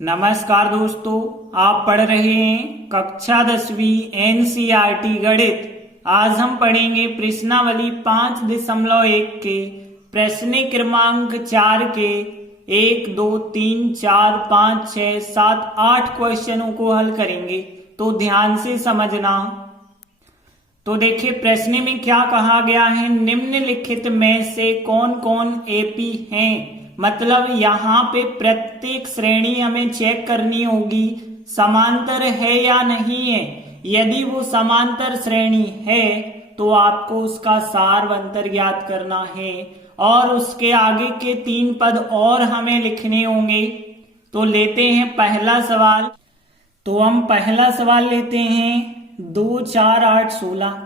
नमस्कार दोस्तों, आप पढ़ रहे हैं कक्षा 10वीं एनसीईआरटी गणित। आज हम पढ़ेंगे प्रश्नावली 5.1 के प्रश्न क्रमांक 4 के 1, 2, 3, 4, 5, 6, 7, 8 क्वेश्चनों को हल करेंगे। तो ध्यान से समझना। तो देखिए प्रश्न में क्या कहा गया है, निम्नलिखित में से कौन कौन एपी हैं। मतलब यहाँ पे प्रत्येक श्रेणी हमें चेक करनी होगी समांतर है या नहीं है। यदि वो समांतर श्रेणी है तो आपको उसका सारवंतर ज्ञात करना है और उसके आगे के 3 पद और हमें लिखने होंगे। तो लेते हैं पहला सवाल। तो हम पहला सवाल लेते हैं 2, 4, 8, 16।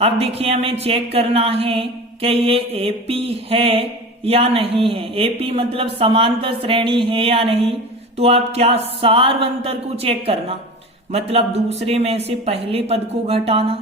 अब देखिए हमें चेक करना है कि ये एपी है या नहीं है। एपी मतलब समांतर श्रेणी है या नहीं। तो आप क्या सारवंतर को चेक करना, मतलब दूसरे में से पहले पद को घटाना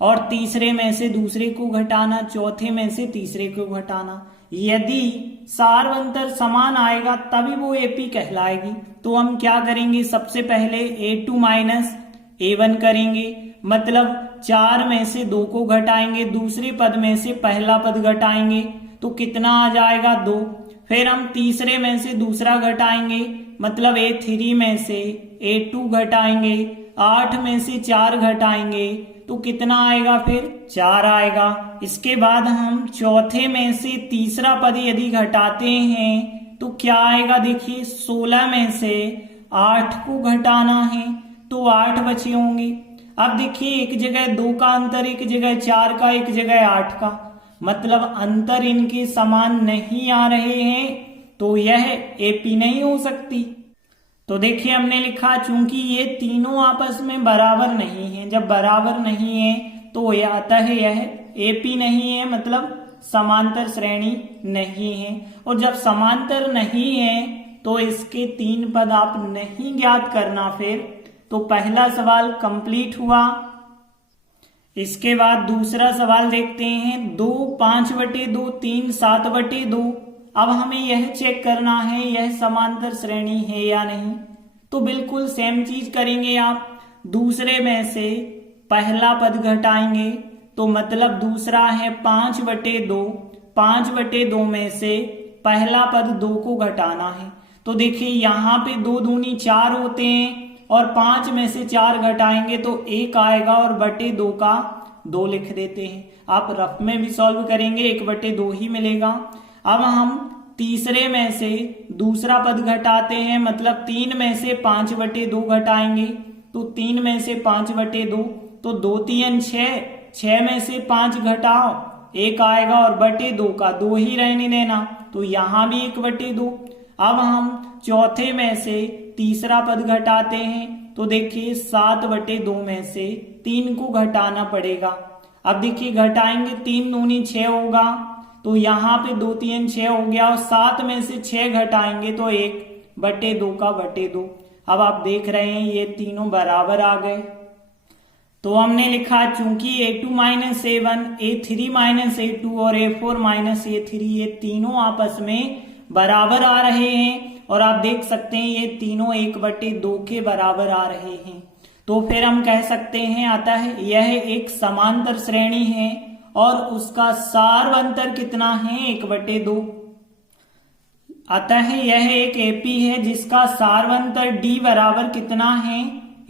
और तीसरे में से दूसरे को घटाना, चौथे में से तीसरे को घटाना। यदि सारवंतर समान आएगा तभी वो एपी कहलाएगी। तो हम क्या करेंगे, सबसे पहले A2 माइनस A1 करेंगे, मतलब 4 में से 2 को घटाएंगे, दूसरे पद में से पहला पद घटाएंगे तो कितना आ जाएगा 2। फिर हम तीसरे में से दूसरा घटाएंगे, मतलब A3 में से A2 घटाएंगे, 8 में से 4 घटाएंगे तो कितना आएगा, फिर 4 आएगा। इसके बाद हम चौथे में से तीसरा पद यदि घटाते हैं तो क्या आएगा, देखिए 16 में से 8 को घटाना है तो 8 बचे होंगे। अब देखिए एक जगह 2 का अंतर, एक जगह 4 का, एक जगह 8 का, मतलब अंतर इनके समान नहीं आ रहे हैं तो यह एपी नहीं हो सकती। तो देखिए हमने लिखा चूंकि ये तीनों आपस में बराबर नहीं है। जब बराबर नहीं है तो अतः यह एपी नहीं है, मतलब समांतर श्रेणी नहीं है। और जब समांतर नहीं है तो इसके 3 पद आप नहीं ज्ञात करना। फिर तो पहला सवाल कंप्लीट हुआ। इसके बाद दूसरा सवाल देखते हैं 2, 5/2, 3, 7/2। अब हमें यह चेक करना है यह समांतर श्रेणी है या नहीं। तो बिल्कुल सेम चीज करेंगे आप, दूसरे में से पहला पद घटाएंगे तो मतलब दूसरा है 5/2, 5/2 में से पहला पद 2 को घटाना है। तो देखिए यहाँ पे 2 दूनी 4 होते हैं और 5 में से 4 घटाएंगे तो 1 आएगा और बटे 2 का 2 लिख देते हैं। आप रफ में भी सॉल्व करेंगे 1/2 ही मिलेगा। अब हम तीसरे में से दूसरा पद घटाते हैं, मतलब 3 में से 5/2 घटाएंगे तो 3 में से 5/2 तो 2 3 6, 6 में से 5 घटाओ 1 आएगा और बटे 2 का 2 ही रहने देना तो यहाँ भी 1/2। अब हम चौथे में से तीसरा पद घटाते हैं तो देखिए 7/2 में से 3 को घटाना पड़ेगा। अब देखिए घटाएंगे 3 दूनी 6 होगा तो यहाँ पे 2 3 6 हो गया और 7 में से 6 घटाएंगे तो 1/2 का 2। अब आप देख रहे हैं ये तीनों बराबर आ गए। तो हमने लिखा चूंकि A2 minus A1, A3 minus A2 और A4 माइनस A3 ये तीनों आपस में बराबर आ रहे हैं और आप देख सकते हैं ये तीनों 1/2 के बराबर आ रहे हैं। तो फिर हम कह सकते हैं अतः यह एक समांतर श्रेणी है और उसका सारवंतर कितना है, 1/2। अतः यह एक एपी है जिसका सारवंतर D बराबर कितना है,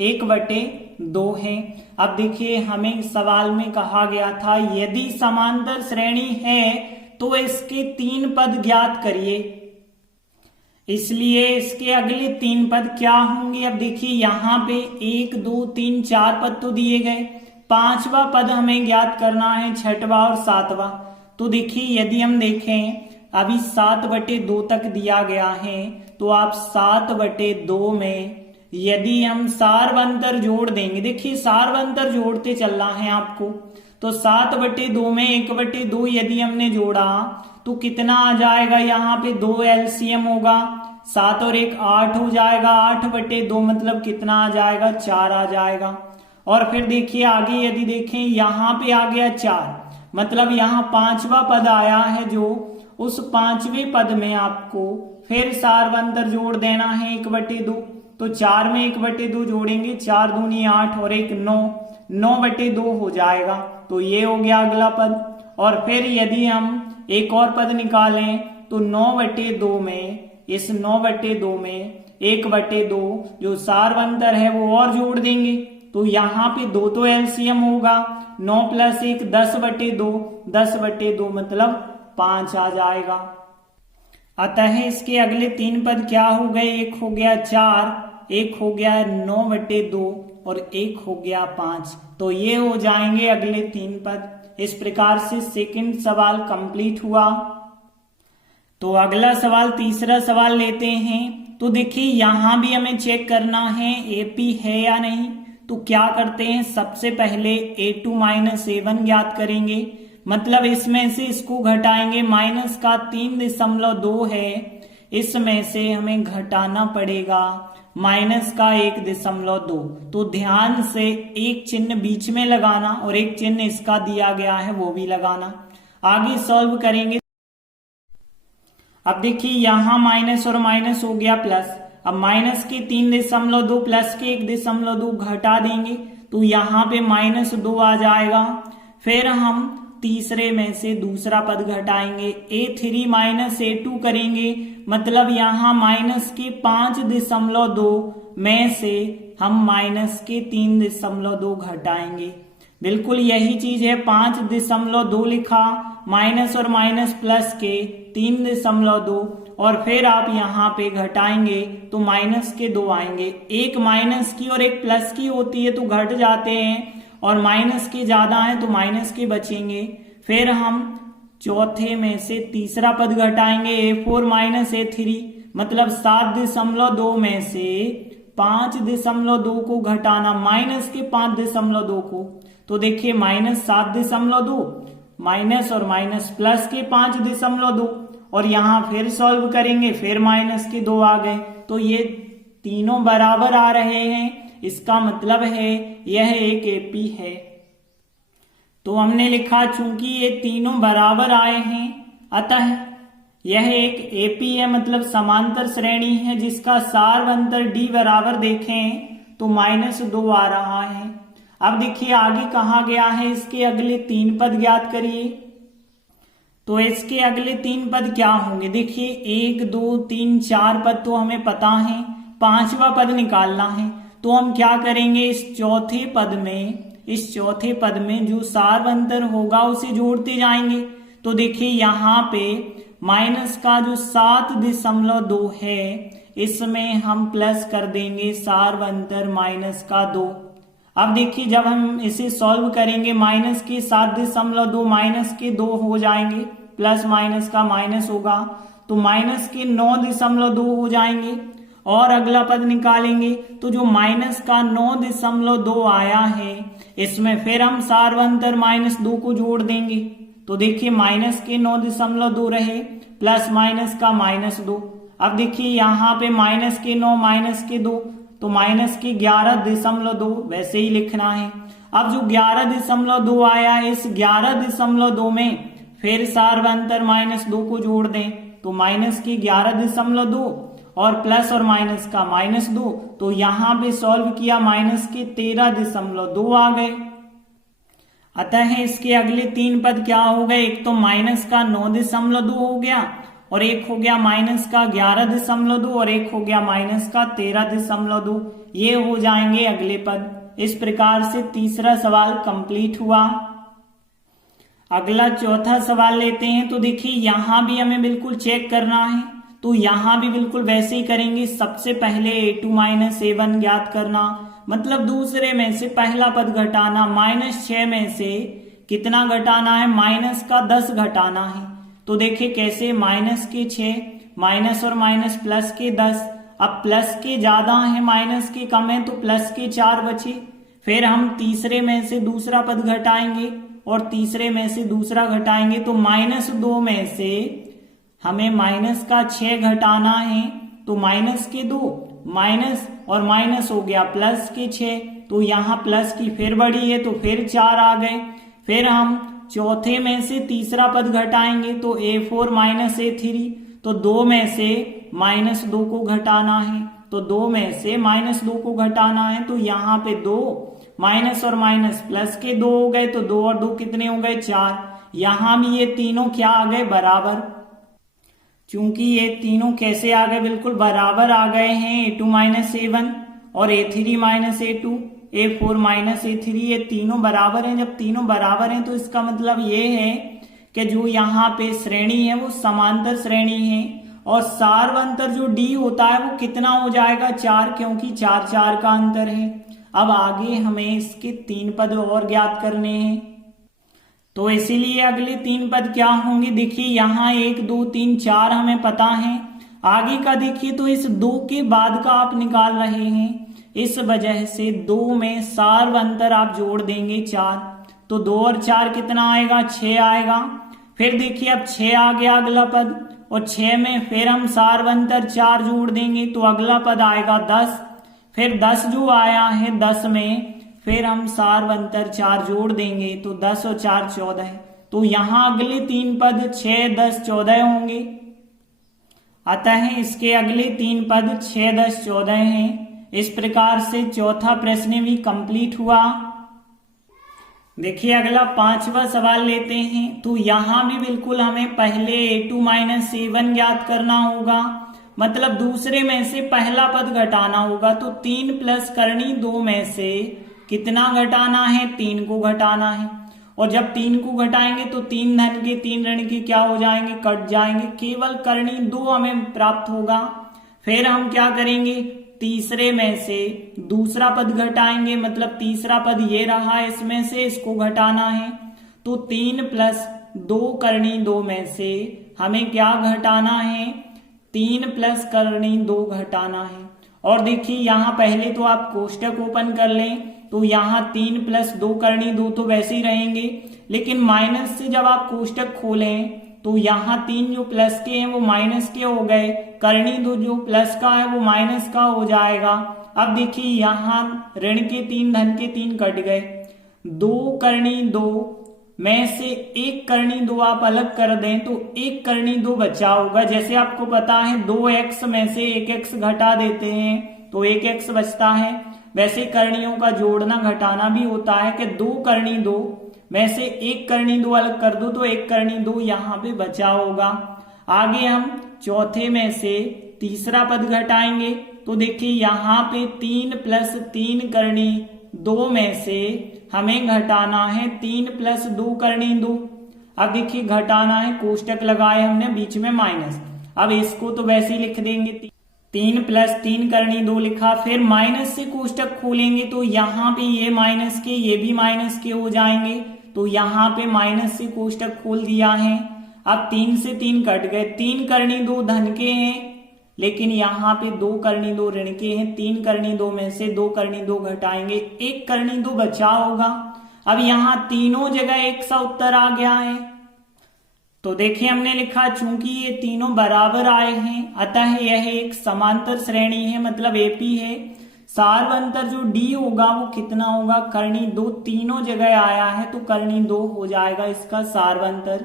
1/2 है। अब देखिए हमें सवाल में कहा गया था यदि समांतर श्रेणी है तो इसके 3 पद ज्ञात करिए, इसलिए इसके अगले 3 पद क्या होंगे। अब देखिए यहाँ पे 1, 2, 3, 4 पद तो दिए गए, 5वां पद हमें ज्ञात करना है, 6वां और 7वां। तो देखिए यदि हम देखें अभी 7/2 तक दिया गया है तो आप 7/2 में यदि हम सारवंतर जोड़ देंगे, देखिए सारवंतर जोड़ते चलना है आपको। तो 7/2 में 1/2 यदि हमने जोड़ा तो कितना आ जाएगा, यहाँ पे 2 LCM होगा, 7 और 1 8 हो जाएगा, 8/2 मतलब कितना आ जाएगा, 4 आ जाएगा। और फिर देखिए आगे यदि देखें यहाँ पे आ गया 4, मतलब यहाँ 5वां पद आया है जो उस 5वें पद में आपको फिर सार्वंतर जोड़ देना है 1/2। तो 4 में 1/2 जोड़ेंगे, 4 दूनी 8 और 1 9, 9/2 हो जाएगा। तो ये हो गया अगला पद। और फिर यदि हम एक और पद निकालें तो 9/2 में, इस 9/2 में 1/2 जो सार्वंतर है वो और जोड़ देंगे। तो यहाँ पे 2 तो एलसीएम होगा, 9 + 1 10/2, 10/2 मतलब 5 आ जाएगा। अतः इसके अगले 3 पद क्या हो गए, एक हो गया 4, एक हो गया 9/2 और एक हो गया 5। तो ये हो जाएंगे अगले 3 पद। इस प्रकार से सेकंड सवाल कंप्लीट हुआ। तो अगला सवाल, तीसरा सवाल लेते हैं। तो देखिए यहां भी हमें चेक करना है एपी है या नहीं। तो क्या करते हैं, सबसे पहले a2 - a1 ज्ञात करेंगे, मतलब इसमें से इसको घटाएंगे। माइनस का 3.2 है, इसमें से हमें घटाना पड़ेगा माइनस का 1.2। तो ध्यान से एक चिन्ह बीच में लगाना और एक चिन्ह इसका दिया गया है वो भी लगाना। आगे सॉल्व करेंगे। अब देखिए यहां माइनस और माइनस हो गया प्लस। अब माइनस के 3.2 प्लस के 1.2 घटा देंगे तो यहाँ पे -2 आ जाएगा। फिर हम तीसरे में से दूसरा पद घटाएंगे, a3 - a2 करेंगे, मतलब यहाँ माइनस के 5.2 में से हम माइनस के 3.2 घटाएंगे। बिल्कुल यही चीज है, 5.2 लिखा, माइनस और माइनस प्लस के 3.2 और फिर आप यहाँ पे घटाएंगे तो माइनस के 2 आएंगे। एक माइनस की और एक प्लस की होती है तो घट जाते हैं, और माइनस के ज्यादा है तो माइनस के बचेंगे। फिर हम चौथे में से तीसरा पद घटाएंगे, a4 - a3, मतलब 7.2 में से 5.2 को घटाना, माइनस के 5.2 को। तो देखिए -7.2 माइनस और माइनस प्लस के 5.2 और यहां फिर सॉल्व करेंगे, फिर माइनस के 2 आ गए। तो ये तीनों बराबर आ रहे हैं, इसका मतलब है यह एक एपी है। तो हमने लिखा चूंकि ये तीनों बराबर आए हैं अतः यह एक एपी है, मतलब समांतर श्रेणी है जिसका सार्वंतर d बराबर देखें तो -2 आ रहा है। अब देखिए आगे कहा गया है, इसके अगले 3 पद ज्ञात करिए। तो इसके अगले 3 पद क्या होंगे, देखिए 1 2 3 4 पद तो हमें पता है, 5वां पद निकालना है। तो हम क्या करेंगे, इस चौथे पद में जो सार्वंतर होगा उसे जोड़ते जाएंगे। तो देखिए यहाँ पे माइनस का जो 7.2 है इसमें हम प्लस कर देंगे सार्वंतर माइनस का 2। अब देखिए जब हम इसे सॉल्व करेंगे, माइनस के 7.2 माइनस के 2 हो जाएंगे, प्लस माइनस का माइनस होगा तो माइनस के 9.2 हो जाएंगे। और अगला पद निकालेंगे तो जो माइनस का 9.2 आया है इसमें फिर हम सार्वंतर -2 को जोड़ देंगे। तो देखिए माइनस के 9.2 रहे, प्लस माइनस का -2। अब देखिए यहाँ पे माइनस के 9 माइनस के 2 तो माइनस के 11.2 वैसे ही लिखना है। अब जो 11.2 आया इस 11.2 में फिर सार्वंतर -2 को जोड़ दें तो माइनस के 11.2 और प्लस और माइनस का -2। तो यहां पे सॉल्व किया, माइनस के 13.2 आ गए। अतः इसके अगले 3 पद क्या हो गए, एक तो माइनस का 9.2 हो गया और एक हो गया माइनस का 11.2 और एक हो गया माइनस का 13.2। ये हो जाएंगे अगले पद। इस प्रकार से तीसरा सवाल कंप्लीट हुआ। अगला चौथा सवाल लेते हैं। तो देखिए यहां भी हमें बिल्कुल चेक करना है, तो यहां भी बिल्कुल वैसे ही करेंगे। सबसे पहले a2 - a1 ज्ञात करना, मतलब दूसरे में से पहला पद घटाना। -6 में से कितना घटाना है, माइनस का 10 घटाना है। तो देखिए कैसे, माइनस के 6 माइनस और माइनस प्लस के 10। अब प्लस के ज्यादा है माइनस के कम है तो प्लस के 4 बचे। फिर हम तीसरे में से दूसरा पद घटाएंगे और तीसरे में से दूसरा घटाएंगे तो -2 में से हमें माइनस का 6 घटाना है। तो माइनस के 2 माइनस और माइनस हो गया प्लस के 6, तो यहाँ प्लस की फिर बड़ी है तो फिर 4 आ गए। फिर हम चौथे में से तीसरा पद घटाएंगे तो a4 - a3, तो 2 में से -2 को घटाना है, तो 2 में से -2 को घटाना है, तो यहाँ पे 2 माइनस और माइनस प्लस के 2 हो गए, तो 2 और 2 कितने हो गए 4। यहां भी ये तीनों क्या आ गए बराबर, क्योंकि ये तीनों कैसे आ गए, बिल्कुल बराबर आ गए हैं। A2 माइनस A1 और A3 minus A2, A4 minus A3, ये तीनों बराबर हैं। जब तीनों बराबर हैं तो इसका मतलब ये है कि जो यहाँ पे श्रेणी है वो समांतर श्रेणी है, और सार्वंतर जो D होता है वो कितना हो जाएगा 4, क्योंकि 4 4 का अंतर है। अब आगे हमें इसके 3 पद और ज्ञात करने हैं, तो इसीलिए अगले 3 पद क्या होंगे, देखिए यहाँ 1 2 3 4 हमें पता है। आगे का देखिए तो इस 2 के बाद का आप निकाल रहे हैं, इस वजह से 2 में सार्वंतर आप जोड़ देंगे 4, तो 2 और 4 कितना आएगा 6 आएगा। फिर देखिए अब 6 आ गया अगला पद, और 6 में फिर हम सार्वंतर 4 जोड़ देंगे, तो अगला पद आएगा 10। फिर 10 जो आया है 10 में फिर हम सार्वंतर 4 जोड़ देंगे, तो 10 और 4 14। तो यहां अगले 3 पद 6 10 14 होंगे, अतः इसके अगले 3 पद 6 10 14 हैं। इस प्रकार से चौथा प्रश्न भी कंप्लीट हुआ। देखिए अगला 5वां सवाल लेते हैं, तो यहां भी बिल्कुल हमें पहले A2 माइनस A1 ज्ञात करना होगा, मतलब दूसरे में से पहला पद घटाना होगा। तो 3 प्लस करनी 2 में से कितना घटाना है, 3 को घटाना है, और जब 3 को घटाएंगे तो 3 धन के 3 ऋण के क्या हो जाएंगे, कट जाएंगे, केवल करनी 2 हमें प्राप्त होगा। फिर हम क्या करेंगे, तीसरे में से दूसरा पद घटाएंगे, मतलब तीसरा पद ये रहा, इसमें से इसको घटाना है, तो 3 प्लस 2 करनी 2 में से हमें क्या घटाना है, 3 प्लस करनी 2 घटाना है। और देखिए यहाँ पहले तो आप कोष्टक ओपन कर लें, तो यहाँ 3 प्लस 2 करनी 2 तो वैसे ही रहेंगे, लेकिन माइनस से जब आप कोष्टक खोलें तो यहाँ 3 जो प्लस के हैं वो माइनस के हो गए, करनी 2 जो प्लस का है वो माइनस का हो जाएगा। अब देखिए यहाँ ऋण के 3 धन के 3 कट गए, 2 करनी 2 में से 1 करनी 2 आप अलग कर दें तो 1 करनी 2 बचा होगा। जैसे आपको पता है 2x में से 1x घटा देते हैं तो 1x बचता है, वैसे करणियों का जोड़ना घटाना भी होता है कि 2 करनी 2 में से 1 करनी 2 अलग कर दो तो 1 करनी 2 यहाँ पे बचा होगा। आगे हम चौथे में से तीसरा पद घटाएंगे, तो देखिए यहाँ पे 3 प्लस 3 करनी 2 में से हमें घटाना है 3 प्लस 2 करनी 2। अब देखिए घटाना है, कोष्टक लगाए हमने, बीच में माइनस, अब इसको तो वैसे ही लिख देंगे, 3 प्लस 3 करनी 2 लिखा। फिर माइनस से कोष्टक खोलेंगे तो यहाँ पे ये माइनस के ये भी माइनस के हो जाएंगे, तो यहाँ पे माइनस से कोष्टक खोल दिया है। अब 3 से 3 कट गए, 3 करनी 2 धन के हैं, लेकिन यहाँ पे 2 करनी 2 ऋण के हैं। 3 करनी 2 में से 2 करनी 2 घटाएंगे, 1 करनी 2 बचा होगा। अब यहाँ तीनों जगह 1 सा उत्तर आ गया है, तो देखिए हमने लिखा चूंकि ये तीनों बराबर आए हैं अतः यह एक समांतर श्रेणी है, मतलब एपी है। सार्वंतर जो डी होगा वो कितना होगा, करनी 2 तीनों जगह आया है तो करनी 2 हो जाएगा इसका सार्वंतर।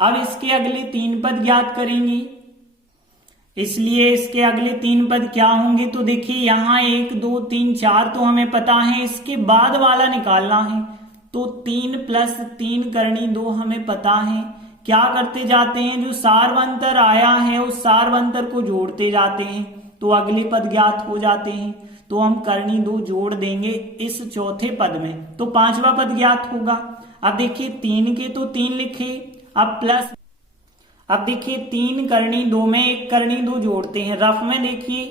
अब इसके अगले 3 पद ज्ञात करेंगे, इसलिए इसके अगले 3 पद क्या होंगे, तो देखिए यहाँ 1 2 3 4 तो हमें पता है, इसके बाद वाला निकालना है, तो 3 प्लस 3 करनी 2 हमें पता है। क्या करते जाते हैं, जो सार्वंतर आया है उस सार्वंतर को जोड़ते जाते हैं तो अगले पद ज्ञात हो जाते हैं, तो हम करनी 2 जोड़ देंगे इस चौथे पद में, तो 5वां पद ज्ञात होगा। अब देखिए 3 के तो 3 लिखे, अब प्लस, अब देखिए 3 करनी 2 में 1 करनी 2 जोड़ते हैं, रफ में देखिए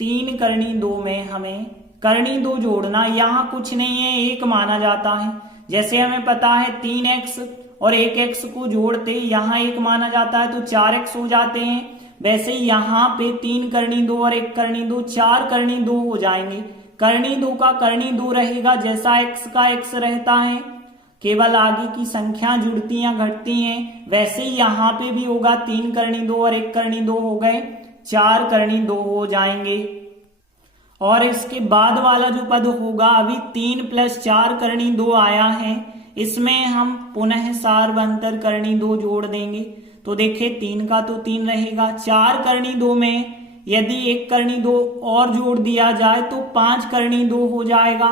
3 करनी 2 में हमें करनी 2 जोड़ना, यहाँ कुछ नहीं है 1 माना जाता है। जैसे हमें पता है 3x और 1x को जोड़ते यहाँ 1 माना जाता है तो 4x हो जाते हैं, वैसे यहाँ पे 3 करनी 2 और 1 करनी 2 4 करनी 2 हो जाएंगे। करनी 2 का करनी 2 रहेगा, जैसा x का x रहता है, केवल आगे की संख्या जुड़ती या घटती हैं, वैसे ही यहाँ पे भी होगा। 3 करनी 2 और 1 करनी 2 हो गए, 4 करनी 2 हो जाएंगे। और इसके बाद वाला जो पद होगा, अभी 3 प्लस 4 करनी 2 आया है, इसमें हम पुनः सार्वंतर करनी 2 जोड़ देंगे, तो देखिए 3 का तो 3 रहेगा, 4 करनी 2 में यदि 1 करनी 2 और जोड़ दिया जाए तो 5 करनी 2 हो जाएगा।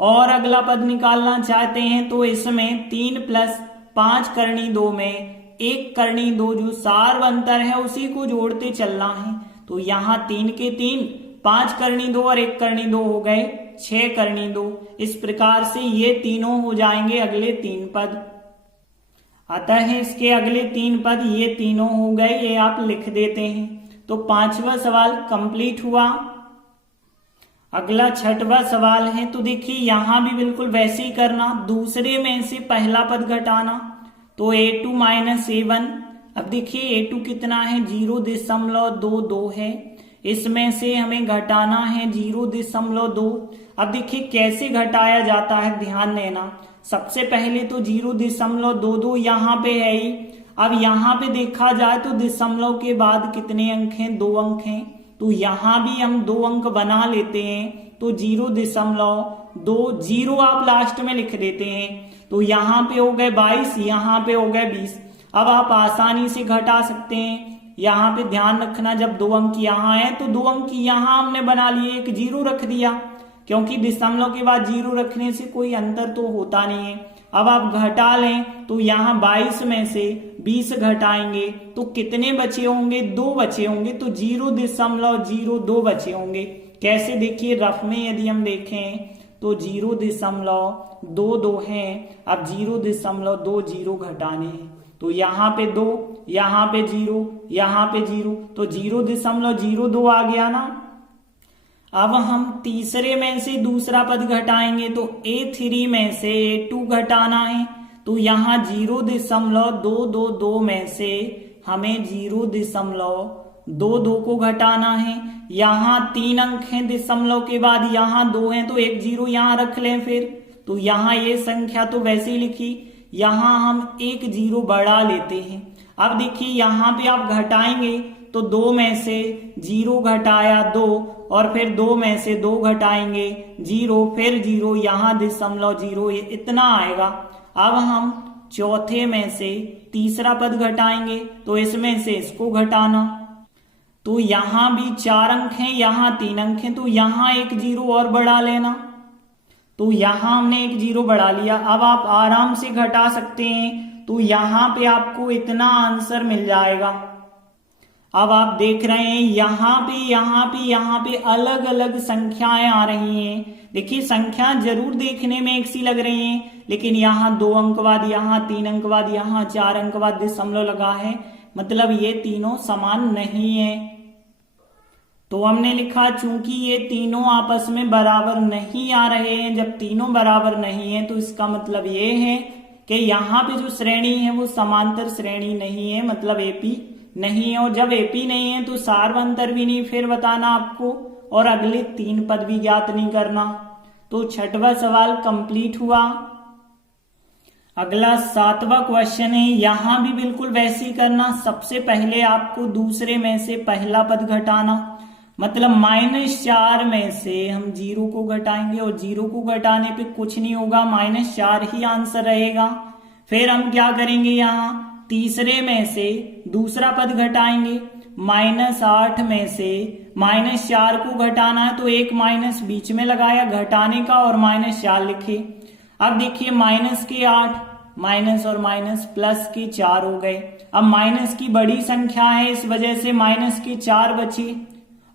और अगला पद निकालना चाहते हैं तो इसमें 3 + 5 करनी 2 में 1 करनी 2 जो सार्वंतर है उसी को जोड़ते चलना है। तो यहाँ 3 के 3, 5 करनी 2 और 1 करनी 2 हो गए 6 करनी 2। इस प्रकार से ये तीनों हो जाएंगे अगले 3 पद। अतः इसके अगले 3 पद ये तीनों हो गए, ये आप लिख देते हैं। तो 5वां सवाल कंप्लीट हुआ। अगला 6वां सवाल है, तो देखिए यहां भी बिल्कुल वैसे ही करना, दूसरे में से पहला पद घटाना। तो a2 - a1। अब देखिए a2 कितना है 0.22 है, इसमें से हमें घटाना है 0.2। अब देखिए कैसे घटाया जाता है, ध्यान देना। सबसे पहले तो 0.22 यहाँ पे है ही। अब यहाँ पे देखा जाए तो दशमलव के बाद कितने अंक हैं, 2 अंक हैं। तो यहाँ भी हम 2 अंक बना लेते हैं। तो 0.20 आप लास्ट में लिख देते हैं। तो यहाँ पे हो गए 22, यहाँ पे हो गए 20। अब आप आसानी से घटा सकते हैं। यहाँ पे ध्यान रखना, जब 2 अंक यहाँ है तो 2 अंक यहाँ हमने बना लिए, एक 0 रख दिया, क्योंकि दशमलव के बाद 0 रखने से कोई अंतर तो होता नहीं है। अब आप घटा लें तो यहाँ 22 में से 20 घटाएंगे तो कितने बचे होंगे, 2 बचे होंगे। तो 0.02 बचे होंगे। कैसे, देखिए रफ में यदि हम देखें तो 0.22 है। अब 0.20 घटाने हैं, तो यहाँ पे 2, यहाँ पे 0, यहाँ पे 0, तो 0.02 आ गया ना। अब हम तीसरे में से दूसरा पद घटाएंगे तो a3 में से a2 घटाना है। तो यहाँ 0.222 में से हमें 0.22 को घटाना है। यहाँ 3 अंक हैं दशमलव के बाद, यहाँ 2 हैं, तो एक 0 यहाँ रख लें फिर। तो यहाँ ये संख्या तो वैसे ही लिखी, यहाँ हम एक 0 बढ़ा लेते हैं। अब देखिए यहाँ पे आप घटाएंगे तो 2 में से 0 घटाया 2, और फिर 2 में से 2 घटाएंगे 0, फिर 0, यहाँ 0.0, इतना आएगा। अब हम चौथे में से तीसरा पद घटाएंगे तो इसमें से इसको घटाना। तो यहाँ भी 4 अंक हैं, यहाँ 3 अंक हैं, तो यहाँ एक 0 और बढ़ा लेना। तो यहाँ हमने एक 0 बढ़ा लिया। अब आप आराम से घटा सकते हैं। तो यहाँ पे आपको इतना आंसर मिल जाएगा। अब आप देख रहे हैं यहाँ पे अलग अलग संख्याएं आ रही हैं। देखिए संख्या जरूर देखने में एक सी लग रही हैं, लेकिन यहाँ 2 अंक बाद, यहाँ 3 अंक बाद, यहाँ 4 अंक बाद दशमलव लगा है, मतलब ये तीनों समान नहीं है। तो हमने लिखा चूंकि ये तीनों आपस में बराबर नहीं आ रहे हैं। जब तीनों बराबर नहीं है तो इसका मतलब ये है कि यहाँ पे जो श्रेणी है वो समांतर श्रेणी नहीं है, मतलब एपी नहीं है। और जब एपी नहीं है तो सार्वंतर भी नहीं फिर बताना आपको, और अगले 3 पद भी ज्ञात नहीं करना। तो 6वां सवाल कंप्लीट हुआ। अगला 7वां क्वेश्चन है, यहां भी बिल्कुल वैसे ही करना। सबसे पहले आपको दूसरे में से पहला पद घटाना, मतलब -4 में से हम 0 को घटाएंगे, और 0 को घटाने पे कुछ नहीं होगा, -4 ही आंसर रहेगा। फिर हम क्या करेंगे, यहाँ तीसरे में से दूसरा पद घटाएंगे। -8 में से -4 को घटाना है, तो एक माइनस बीच में लगाया घटाने का और -4 लिखे। अब देखिए माइनस के 8, माइनस और माइनस प्लस के 4 हो गए। अब माइनस की बड़ी संख्या है, इस वजह से माइनस के 4 बचे।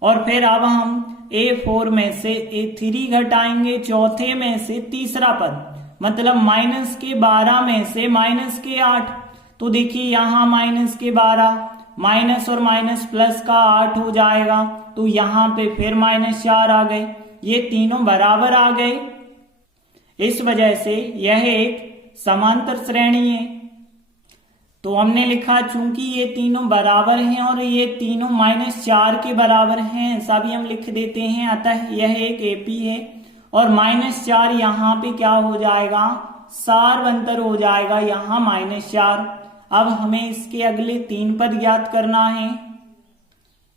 और फिर अब हम A4 में से A3 घटाएंगे, चौथे में से तीसरा पद, मतलब -12 में से -8। तो देखिए यहाँ -12, माइनस और माइनस प्लस का 8 हो जाएगा। तो यहाँ पे फिर -4 आ गए, ये तीनों बराबर आ गए। इस वजह से यह एक समांतर श्रेणी है। तो हमने लिखा चूंकि ये तीनों बराबर हैं और ये तीनों -4 के बराबर हैं, ऐसा भी हम लिख देते हैं। अतः यह एक एपी है। और -4 यहाँ पे क्या हो जाएगा, सार्वंतर हो जाएगा, यहाँ -4। अब हमें इसके अगले 3 पद ज्ञात करना है,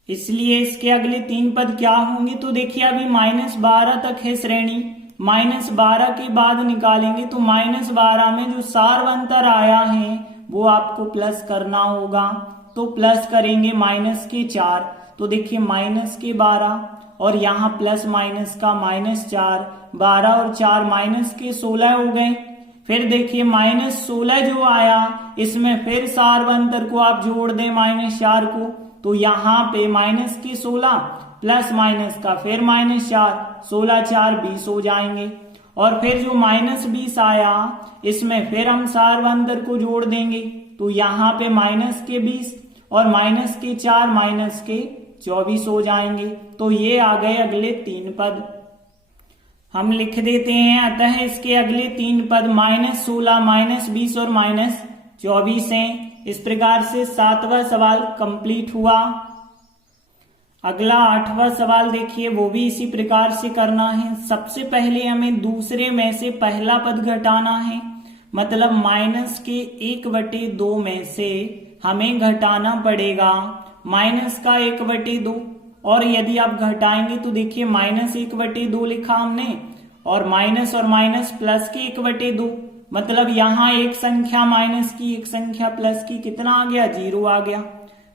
इसलिए इसके अगले 3 पद क्या होंगे। तो देखिए अभी -12 तक है श्रेणी, -12 के बाद निकालेंगे तो -12 में जो सार्वंतर आया है वो आपको प्लस करना होगा। तो प्लस करेंगे -4, तो देखिए माइनस के 12 और यहाँ प्लस माइनस का -4, 12 और 4 माइनस के 16 हो गए। फिर देखिए -16 जो आया इसमें फिर सारवंतर को आप जोड़ दें -4 को, तो यहाँ पे माइनस के 16 प्लस माइनस का फिर -4, 16 4 20 हो जाएंगे। और फिर जो -20 आया इसमें फिर हम सारवंतर को जोड़ देंगे, तो यहाँ पे माइनस के 20 और माइनस के 4 माइनस के 24 हो जाएंगे। तो ये आ गए अगले 3 पद। हम लिख देते हैं, अतः इसके अगले 3 पद -16, -20 और -24 हैं। इस प्रकार से 7वां सवाल कंप्लीट हुआ। अगला 8वां सवाल देखिए, वो भी इसी प्रकार से करना है। सबसे पहले हमें दूसरे में से पहला पद घटाना है, मतलब माइनस के 1/2 में से हमें घटाना पड़ेगा माइनस का 1/2। और यदि आप घटाएंगे तो देखिए -1/2 लिखा हमने और माइनस प्लस के 1/2, मतलब यहाँ एक संख्या माइनस की एक संख्या प्लस की, कितना आ गया 0 आ गया।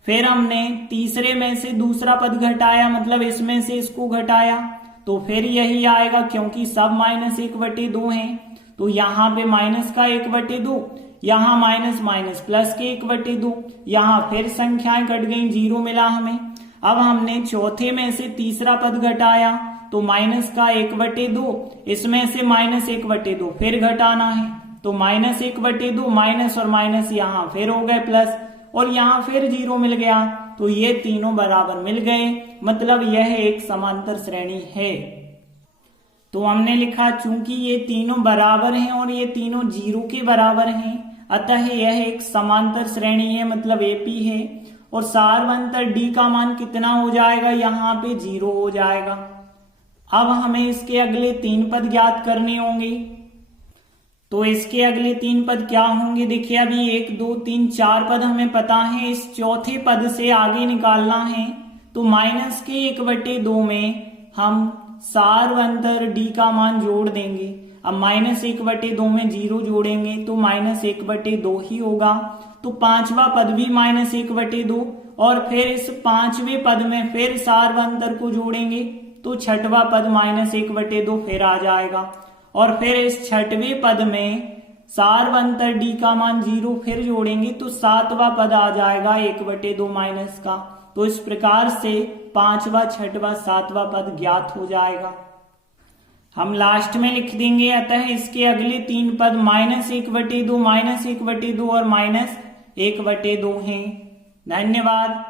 फिर हमने तीसरे में से दूसरा पद घटाया, मतलब इसमें से इसको घटाया, तो फिर यही आएगा क्योंकि सब -1/2 हैं। तो यहाँ पे माइनस का 1/2, यहाँ माइनस प्लस के 1/2, यहाँ फिर संख्याएं कट गई, 0 मिला हमें। अब हमने चौथे में से तीसरा पद घटाया, तो माइनस का 1/2, इसमें से -1/2 फिर घटाना है, तो -1/2 माइनस और माइनस यहाँ फिर हो गए प्लस और यहाँ फिर 0 मिल गया। तो ये तीनों बराबर मिल गए, मतलब यह एक समांतर श्रेणी है। तो हमने लिखा चूंकि ये तीनों बराबर हैं और ये तीनों 0 के बराबर हैं, अतः यह एक समांतर श्रेणी है, मतलब एपी है। और सारवंतर डी का मान कितना हो जाएगा, यहाँ पे 0 हो जाएगा। अब हमें इसके अगले 3 पद ज्ञात करने होंगे। तो इसके अगले 3 पद क्या होंगे, देखिए अभी 1 2 3 4 पद हमें पता है, इस चौथे पद से आगे निकालना है। तो माइनस के 1/2 में हम सारवंतर डी का मान जोड़ देंगे। अब -1/2 में 0 जोड़ेंगे तो -1/2 ही होगा। तो 5वां पद भी -1/2 और फिर इस 5वें पद में फिर सारवंतर को जोड़ेंगे तो 6वां पद -1/2 फिर आ जाएगा। और फिर इस 6वें पद में सारवंतर डी का मान 0 फिर जोड़ेंगे तो 7वां पद आ जाएगा 1/2 माइनस का। तो इस प्रकार से 5वां 6वां 7वां पद ज्ञात हो जाएगा। हम लास्ट में लिख देंगे, अतः इसके अगले 3 पद -1/2 और -1/2 हैं। धन्यवाद।